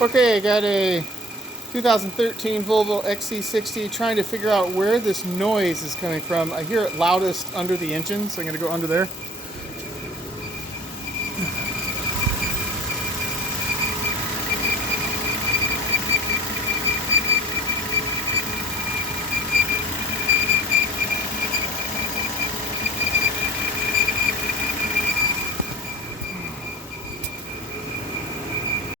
Okay, I got a 2013 Volvo XC60, trying to figure out where this noise is coming from. I hear it loudest under the engine, so I'm going to go under there.